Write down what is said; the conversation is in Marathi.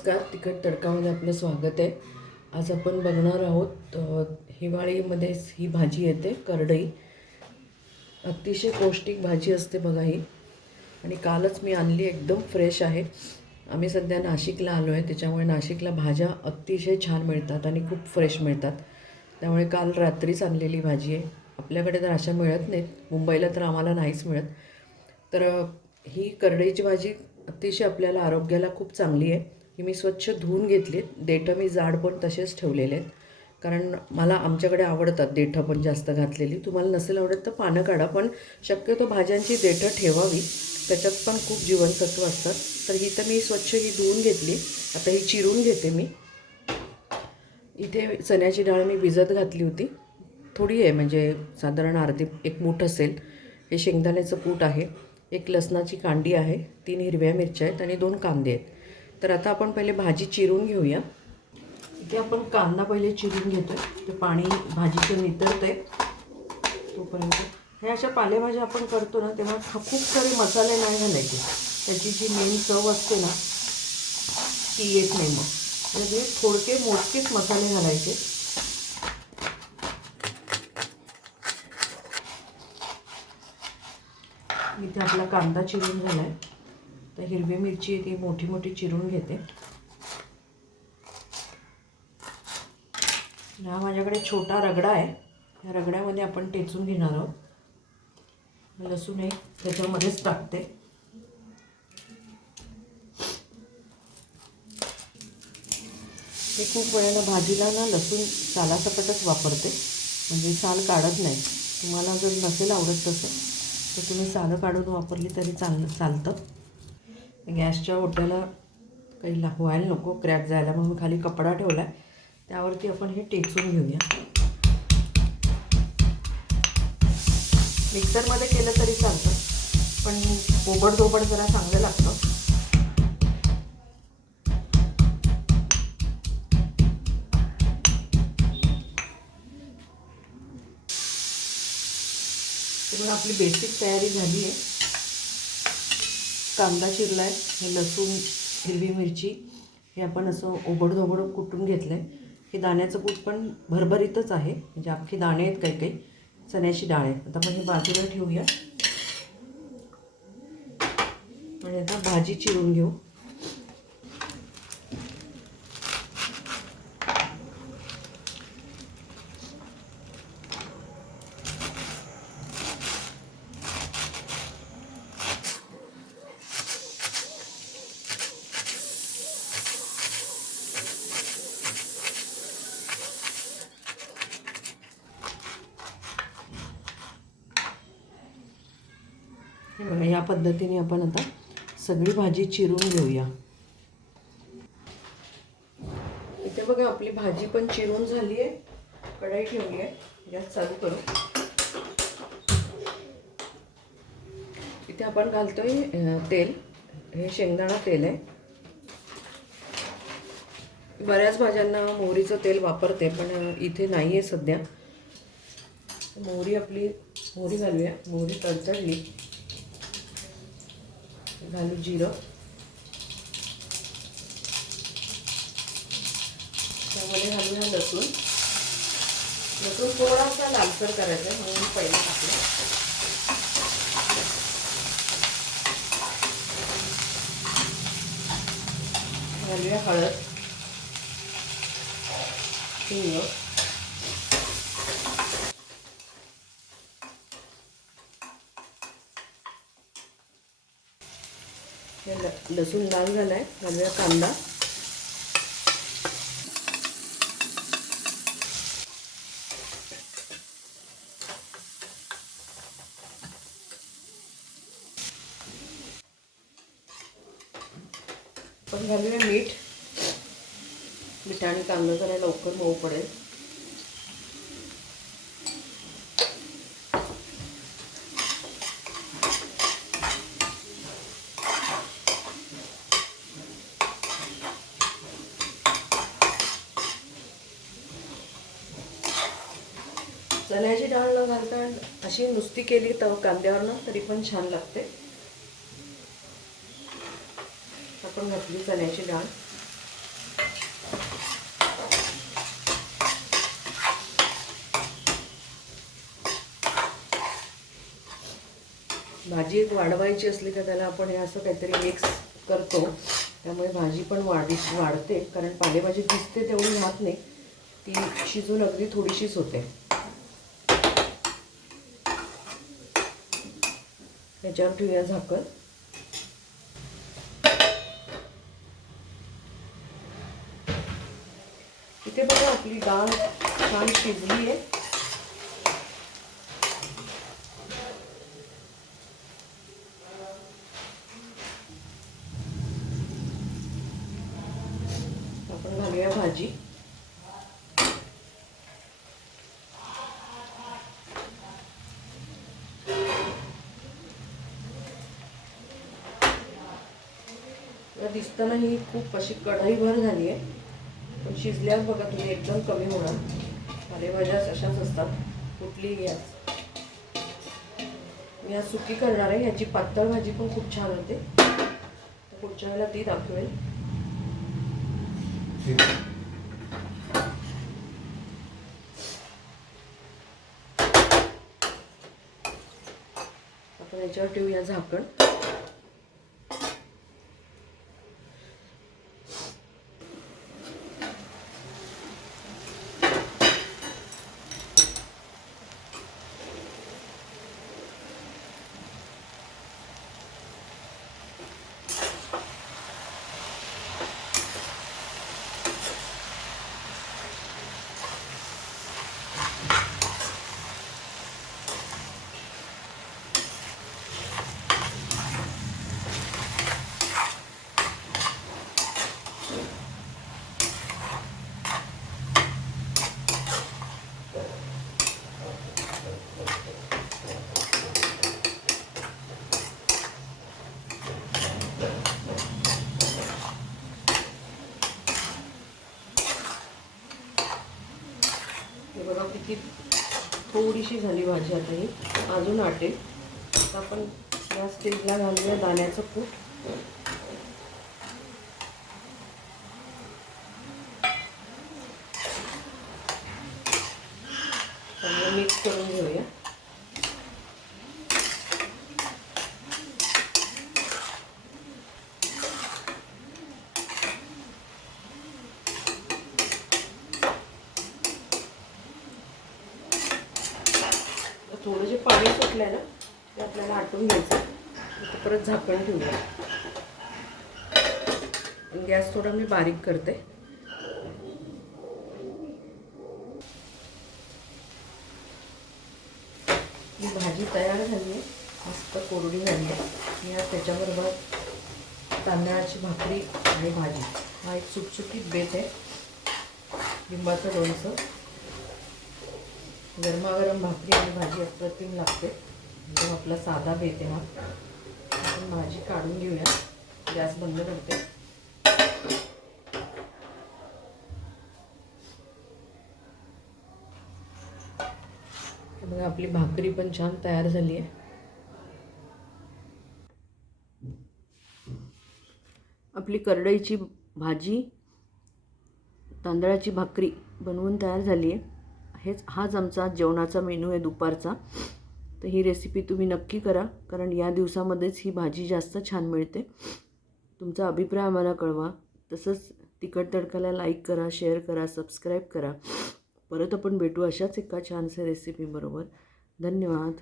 नमस्कार तिखट तडकामध्ये आपलं स्वागत आहे. आज आपण बघणार आहोत हिवाळीमध्येच हिवाळीमध्ये ही भाजी येते करडई. अतिशय पौष्टिक भाजी असते बघा ही. आणि कालच मी आणली एकदम फ्रेश आहे. आम्ही सध्या नाशिकला आलो आहे त्याच्यामुळे नाशिकला भाज्या अतिशय छान मिळतात आणि खूप फ्रेश मिळतात. त्यामुळे काल रात्रीच आणलेली भाजी आहे. आपल्याकडे तर अशा मिळत नाहीत मुंबईला तर आम्हाला नाहीच मिळत. तर ही करडईची भाजी अतिशय आपल्याला आरोग्याला खूप चांगली आहे. ही मी स्वच्छ धुवून घेतली देठं मी जाड पण तसेच ठेवलेले आहेत. कारण मला आमच्याकडे आवडतात देठं पण जास्त घातलेली. तुम्हाला नसेल आवडत तर पानं काढा. पण शक्यतो भाज्यांची देठं ठेवावी. त्याच्यात पण खूप जीवनसत्व असतात. तर ही तर मी स्वच्छ ही धुवून घेतली. आता ही चिरून घेते मी. इथे चण्याची डाळ मी भिजत घातली होती. थोडी आहे म्हणजे साधारण अर्धी एक मूठ असेल. हे शेंगदाण्याचं कूट आहे. एक लसणाची कांडी आहे. तीन हिरव्या मिरच्या आहेत आणि दोन कांदे आहेत. तर आता आपण पहिले भाजी चिरून घेऊया. इथे आपण कांदा पहिले चिरून घेतो ते पाणी भाजीचं नितळतं आहे. तोपर्यंत ह्या अशा पालेभाज्या आपण करतो ना तेव्हा खूप सारे मसाले नाही घालायचे. त्याची जी मेन चव असते ना ती येत नाही मग. म्हणजे थोडके मोजकेच मसाले घालायचे. इथे आपला कांदा चिरून झाला आहे तर हिरवी मिरची ती मोठी मोठी चिरून घेते. हा माझ्याकडे छोटा रगडा आहे. या रगड्यामध्ये आपण टेचून घेणार आहोत. लसूण एक त्याच्यामध्येच टाकते. मी खूप वेळेला भाजीला ना लसूण सालासकटच वापरते. म्हणजे साल काढत नाही. तुम्हाला जर नसेल आवडत तसं तर तुम्ही सालं काढून वापरली तरी चाल चालतं. गॅसच्या ओट्याला काही ला व्हायला नको क्रॅक जायला. म्हणून खाली कपडा ठेवला आहे त्यावरती आपण हे टेचून घेऊया. मिक्सरमध्ये केलं तरी चालतं पण ओबड जरा चांगलं लागतं. आपली बेसिक तयारी झाली आहे. कांदा चिरला आहे हे लसूण हिरवी मिरची हे आपण असं ओबडधोबड कुटून घेतलं आहे हे दाण्याचं कूट पण भरभरीतच आहे. म्हणजे अख्खी दाणे आहेत काही काही. चण्याची डाळ आहे आता आपण हे बाजूला ठेवूया. आणि आता भाजी चिरून घेऊ. बघा या पद्धतीने आपण आता सगळी भाजी चिरून घेऊया. इथे बघा आपली भाजी पण चिरून झाली आहे कढाई ठेवली आहे गॅस चालू करू. इथे आपण घालतोय तेल. हे शेंगदाणा तेल आहे. बऱ्याच भाज्यांना मोहरीचं तेल वापरते पण इथे नाही आहे सध्या. मोहरी आपली मोहरी घालूया. मोहरी तडतडली. घालू जिरं त्यामध्ये घालूया लसूण. लसूण थोडासा लालसर करायचा आहे म्हणून पहिलं पहिला टाकलं. घालूया हळद. हिंग हे ल- लसूण लाल झालाय घालूया कांदा. पण घालूया मीठ. मीठ आणि कांदा जरा लवकर मऊ पडेल. चण्याची डाळ न घालता अशी नुसती केली तर कांद्यावर ना तरी पण छान लागते. आपण घातली चण्याची डाळ. भाजी वाढवायची असली तर त्याला आपण हे असं काहीतरी मिक्स करतो. त्यामुळे भाजी पण वाढी वाढते. कारण पालेभाजी दिसते तेवढी राहत नाही. ती शिजून अगदी थोडीशीच होते. याच्यावर ठेवूया झाकण. इथे बघा आपली डाळ छान शिजली आहे आपण घालूया भाजी मला दिसताना ही खूप अशी कढईभर झाली आहे. पण शिजल्यास बघा तुम्ही एकदम कमी होणार. पालेभाज्याच अशाच असतात. कुठलीही घ्या. मी आज सुकी करणार आहे. याची पातळ भाजी पण खूप छान होते. तर पुढच्या वेळेला ती दाखवेल आपण याच्यावर ठेवूया झाकण. हे थोडीशी झाली भाजी आता ही. अजून आटेल आता आपण या स्टेजला घालूया दाण्याचं कूट चांगलं मिक्स करून घेऊया थोडं जे पाणी सुटलं आहे ना ते आपल्याला आटून घ्यायचं परत झाकण ठेवूया. गॅस थोडा मी बारीक करते. ही भाजी तयार झाली आहे. मस्त कोरडी झाली आहे. मी आज त्याच्याबरोबर तांदळाची भाकरी आणि भाजी. हा एक सुटसुटीत बेत आहे. लिंबाचं लोणचं. गरमागरम भाकरी आणि भाजी अप्रतिम लागते. जो आपला साधा बेत आहे हा. आपण भाजी काढून घेऊया. गॅस बंद करते. बघा आपली भाकरी पण छान तयार झाली आहे. आपली करडईची भाजी तांदळाची भाकरी बनवून तयार झाली आहे. हेच हाच आमचा जेवणाचा मेनू आहे दुपारचा. तर ही रेसिपी तुम्ही नक्की करा कारण या दिवसामध्येच ही भाजी जास्त छान मिळते. तुमचा अभिप्राय आम्हाला कळवा. तसंच तिखट तडकाला लाईक करा शेअर करा सबस्क्राईब करा. परत आपण भेटू अशाच एका छानशा रेसिपीबरोबर धन्यवाद.